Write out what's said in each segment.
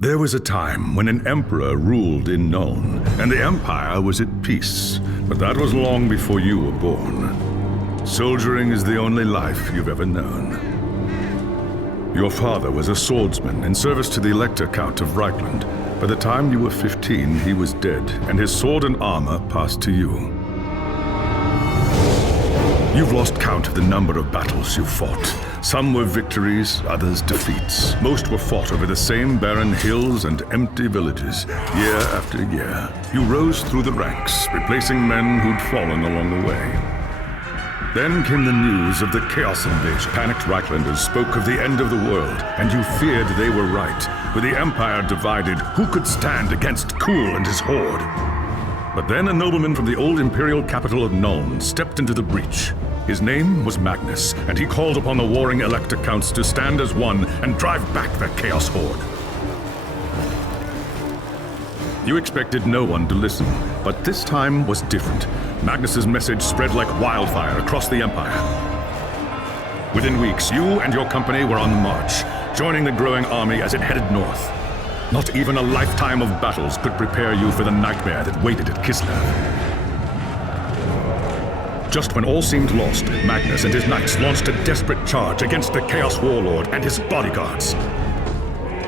There was a time when an emperor ruled in Nuln, and the empire was at peace. But that was long before you were born. Soldiering is the only life you've ever known. Your father was a swordsman in service to the Elector Count of Reichland. By the time you were 15, he was dead, and his sword and armor passed to you. You've lost count of the number of battles you fought. Some were victories, others defeats. Most were fought over the same barren hills and empty villages, year after year. You rose through the ranks, replacing men who'd fallen along the way. Then came the news of the Chaos invasion. Panicked Reichlanders spoke of the end of the world, and you feared they were right. With the Empire divided, who could stand against Kuhl and his horde? But then a nobleman from the old imperial capital of Nuln stepped into the breach. His name was Magnus, and he called upon the warring Elector Counts to stand as one and drive back the Chaos Horde. You expected no one to listen, but this time was different. Magnus's message spread like wildfire across the Empire. Within weeks, you and your company were on the march, joining the growing army as it headed north. Not even a lifetime of battles could prepare you for the nightmare that waited at Kislev. Just when all seemed lost, Magnus and his knights launched a desperate charge against the Chaos Warlord and his bodyguards.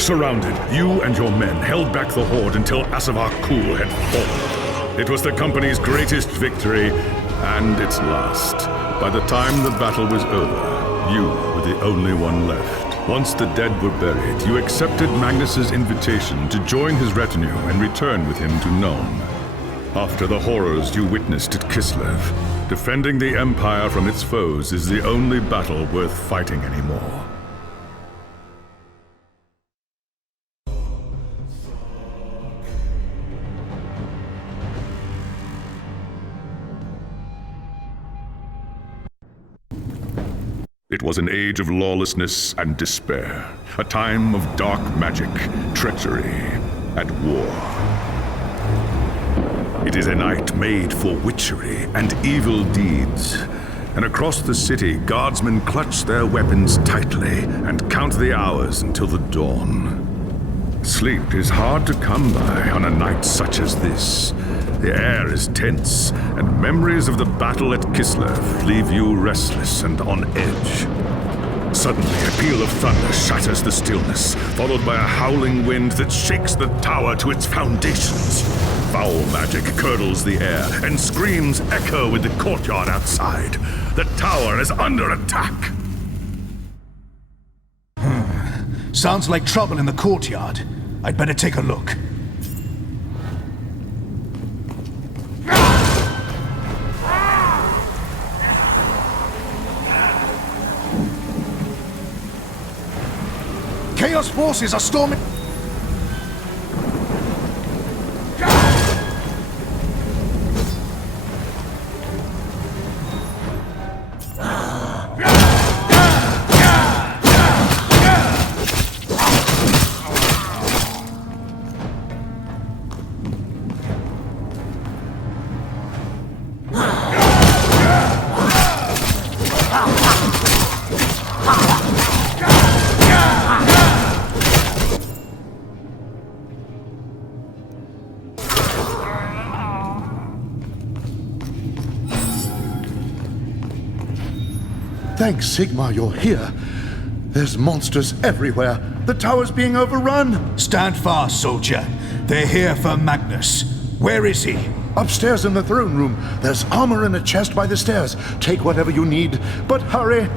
Surrounded, you and your men held back the horde until Asavar Kuhl had fallen. It was the company's greatest victory, and its last. By the time the battle was over, you were the only one left. Once the dead were buried, you accepted Magnus's invitation to join his retinue and return with him to Nuln. After the horrors you witnessed at Kislev, defending the Empire from its foes is the only battle worth fighting anymore. It was an age of lawlessness and despair, a time of dark magic, treachery, and war. It is a night made for witchery and evil deeds. And across the city, guardsmen clutch their weapons tightly and count the hours until the dawn. Sleep is hard to come by on a night such as this. The air is tense, and memories of the battle at Kislev leave you restless and on edge. Suddenly, a peal of thunder shatters the stillness, followed by a howling wind that shakes the tower to its foundations. Foul magic curdles the air, and screams echo in the courtyard outside. The tower is under attack! Sounds like trouble in the courtyard. I'd better take a look. Chaos forces are storming... Thanks, Sigmar, you're here. There's monsters everywhere. The tower's being overrun. Stand fast, soldier. They're here for Magnus. Where is he? Upstairs in the throne room. There's armor in a chest by the stairs. Take whatever you need, but hurry.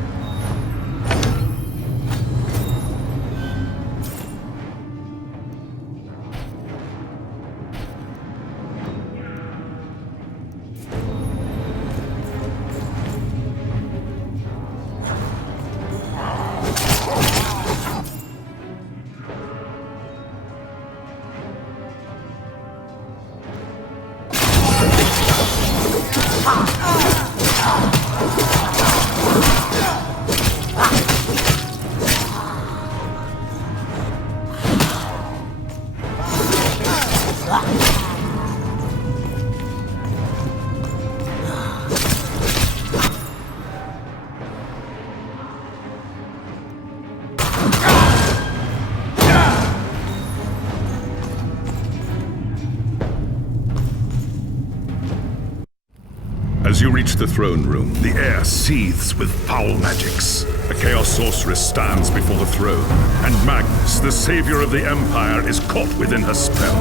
As you reach the throne room, the air seethes with foul magics. A Chaos Sorceress stands before the throne, and Magnus, the savior of the Empire, is caught within her spell.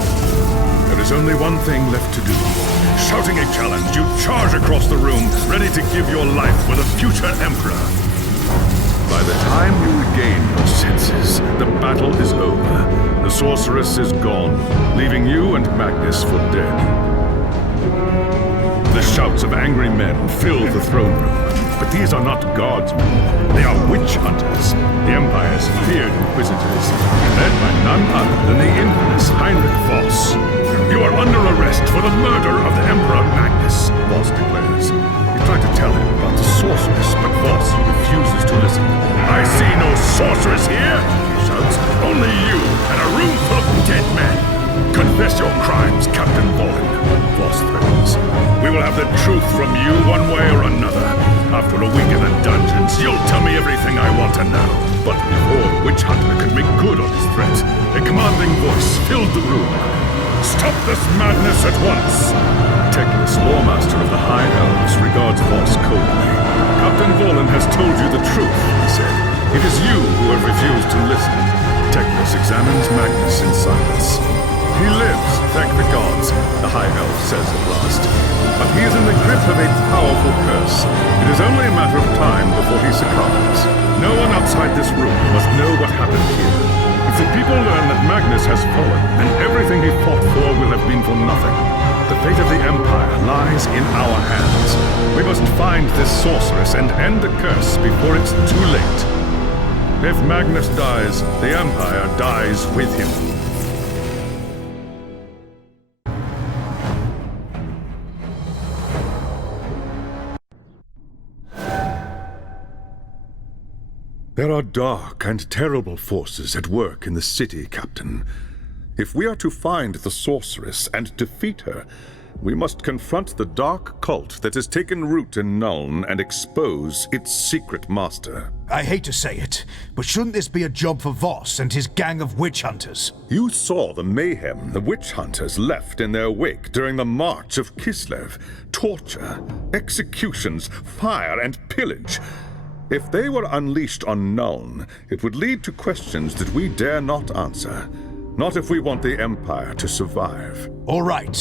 There is only one thing left to do. Shouting a challenge, you charge across the room, ready to give your life for the future Emperor. By the time you regain your senses, the battle is over. The Sorceress is gone, leaving you and Magnus for dead. The shouts of angry men fill the throne room, but these are not guardsmen. They are witch hunters, the Empire's feared inquisitors, led by none other than the infamous Heinrich Voss. You are under arrest for the murder of the Emperor Magnus, Voss declares. You try to tell him about the sorceress, but Voss refuses to listen. I see no sorceress here, he shouts. Only you and a room full of dead men. Confess your crimes, Captain Vollen, Voss threatens. We will have the truth from you one way or another. After a week in the dungeons, you'll tell me everything I want to know. But before the witch hunter could make good on his threat, a commanding voice filled the room. Stop this madness at once! Teclis, lawmaster of the High Elves, regards Voss coldly. Captain Vollen has told you the truth, he said. It is you who have refused to listen. Teclis examines Magnus in silence. He lives, thank the gods, the High Elf says at last. But he is in the grip of a powerful curse. It is only a matter of time before he succumbs. No one outside this room must know what happened here. If the people learn that Magnus has fallen, then everything he fought for will have been for nothing. The fate of the Empire lies in our hands. We must find this sorceress and end the curse before it's too late. If Magnus dies, the Empire dies with him. There are dark and terrible forces at work in the city, Captain. If we are to find the sorceress and defeat her, we must confront the dark cult that has taken root in Nuln and expose its secret master. I hate to say it, but shouldn't this be a job for Voss and his gang of witch hunters? You saw the mayhem the witch hunters left in their wake during the March of Kislev. Torture, executions, fire, and pillage. If they were unleashed on Nuln, it would lead to questions that we dare not answer. Not if we want the Empire to survive. All right.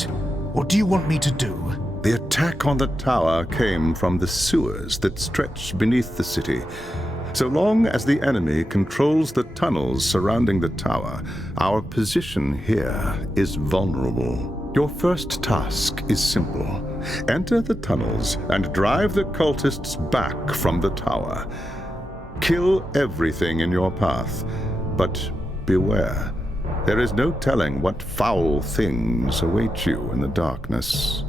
What do you want me to do? The attack on the tower came from the sewers that stretch beneath the city. So long as the enemy controls the tunnels surrounding the tower, our position here is vulnerable. Your first task is simple. Enter the tunnels and drive the cultists back from the tower. Kill everything in your path, but beware. There is no telling what foul things await you in the darkness.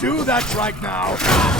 do that right now!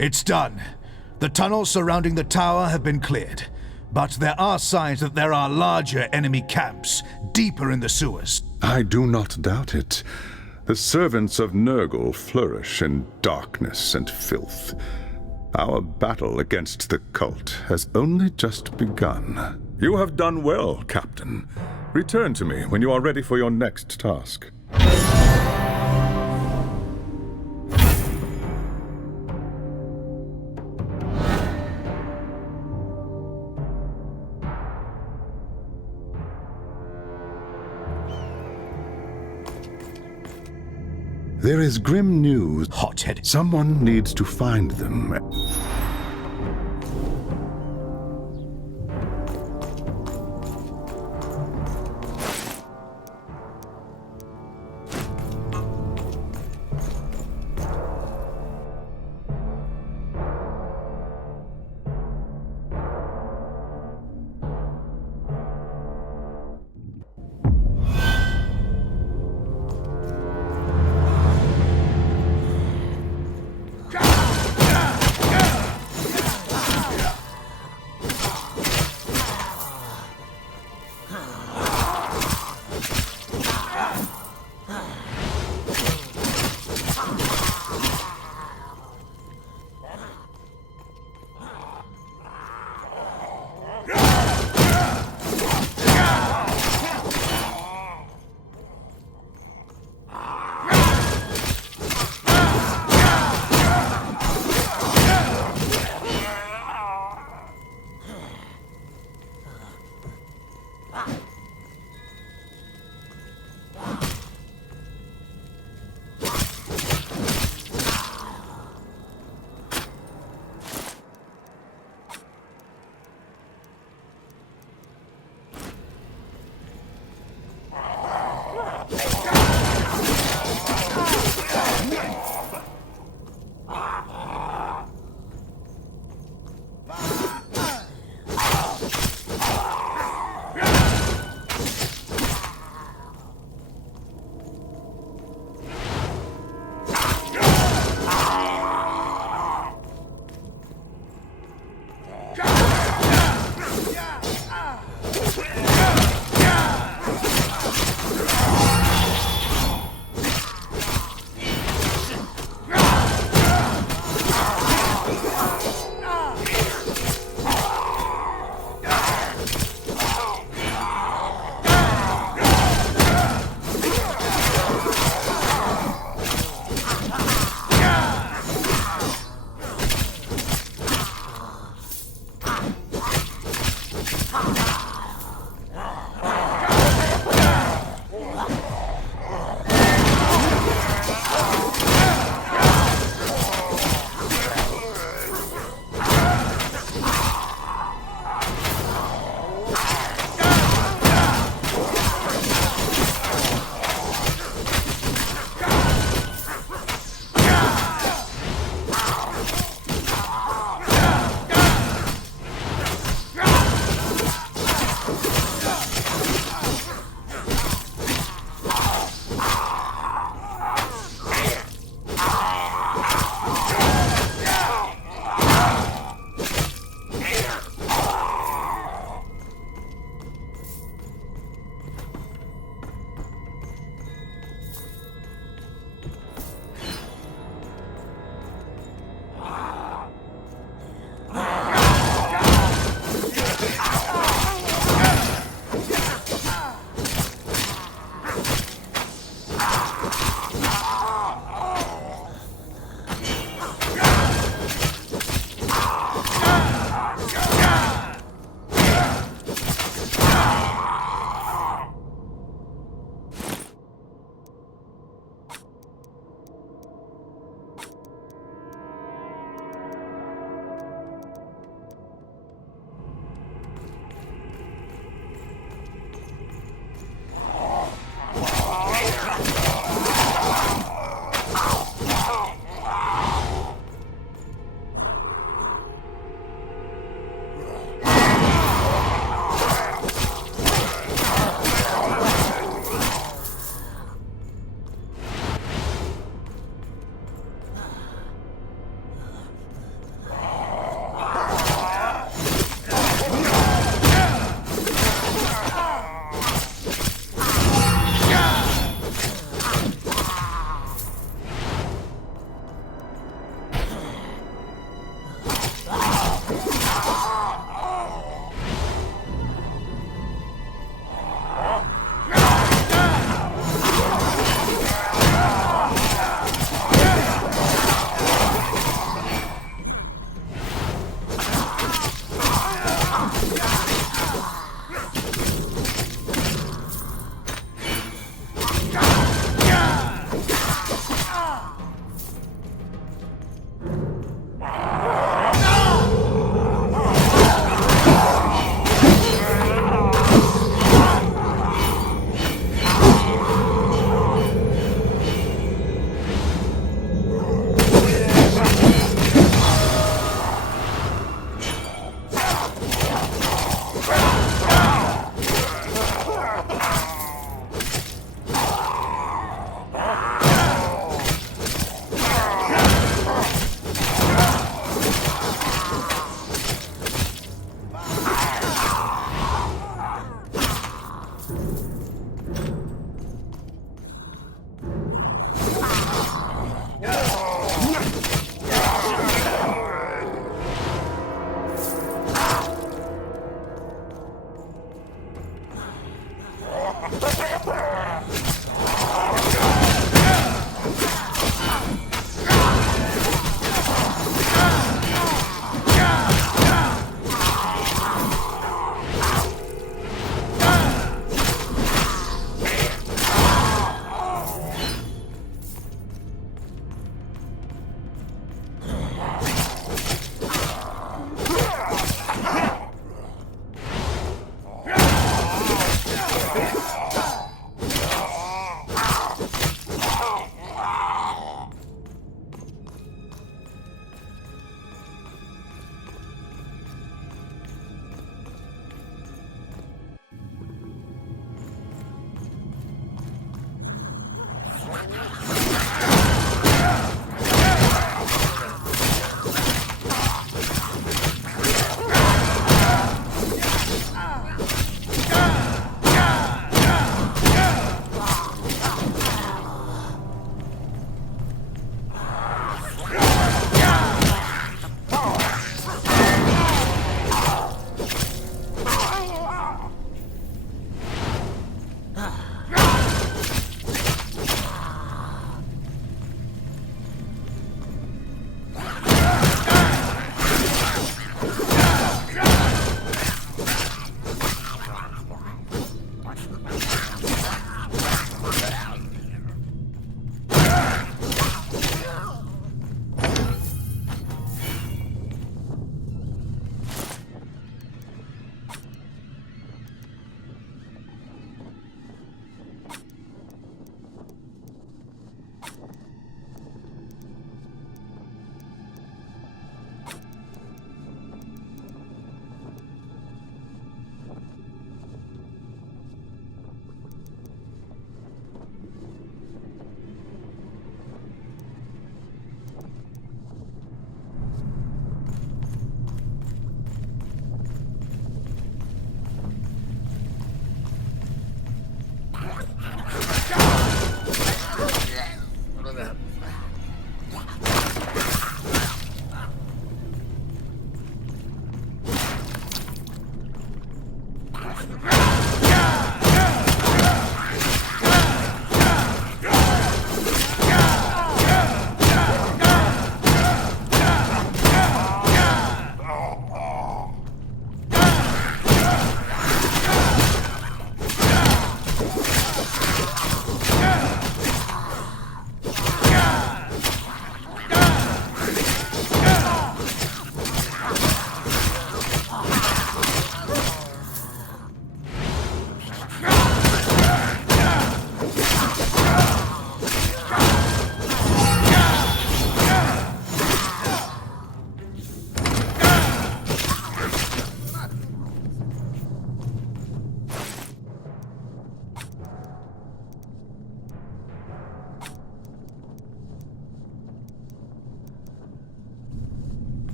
It's done. The tunnels surrounding the tower have been cleared, but there are signs that there are larger enemy camps deeper in the sewers. I do not doubt it. The servants of Nurgle flourish in darkness and filth. Our battle against the cult has only just begun. You have done well, Captain. Return to me when you are ready for your next task. There is grim news. Hothead. Someone needs to find them.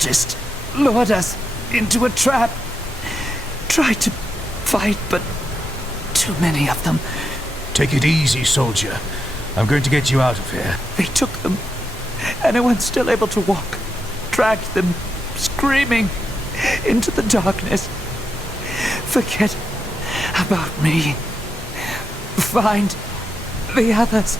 cultist lured us into a trap. Tried to fight, but too many of them. Take it easy, soldier. I'm going to get you out of here. They took them. Anyone still able to walk dragged them, screaming, into the darkness. Forget about me. Find the others.